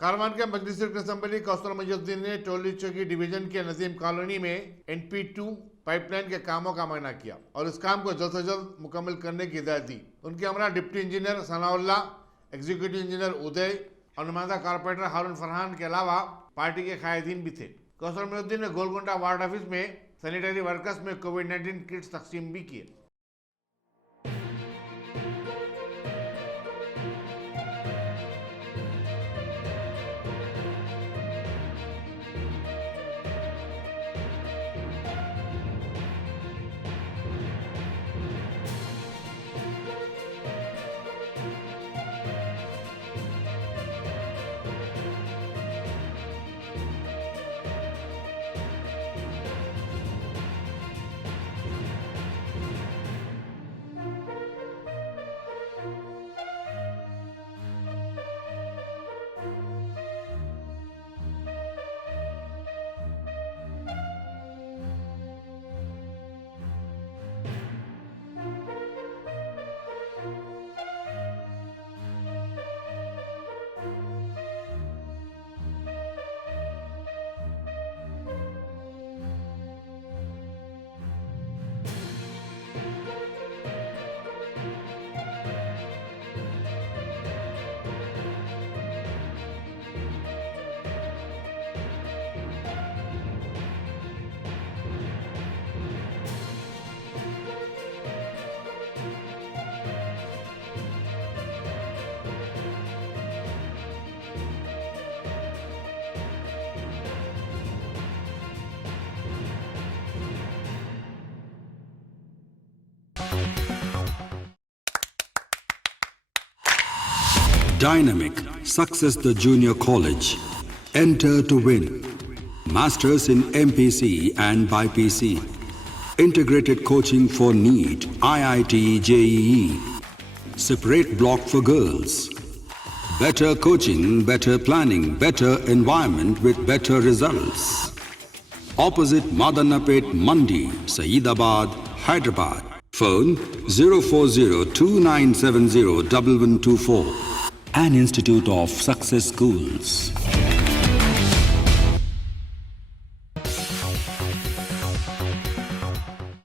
कारवान के मजलिस असम्बली कौसर मोहिउद्दीन ने टोली चौकी डिवीजन के नदीम कॉलोनी में NP2 पाइपलाइन के कामों का मायना किया और इस काम को जल्द से जल्द मुकम्मल करने की हिदायत दी। उनके हमरा deputy engineer Sanaullah, executive engineer Uday और नुमाइंदा कारपोरेटर हारून फरहान के अलावा पार्टी के कायदीन भी थे। कौसर मोहिउद्दीन ने गोलकुंडा वार्ड ऑफिस में सैनिटरी वर्कर्स में कोविड-19 किट्स तकसीम भी किए। Dynamic Success the Junior College. Enter to win. Masters in MPC and BPC. Integrated coaching for NEET, IIT, JEE. Separate block for girls. Better coaching, better planning, better environment with better results. Opposite Madanapet Mandi, Saeedabad, Hyderabad. Phone 04029701124. An institute of success schools.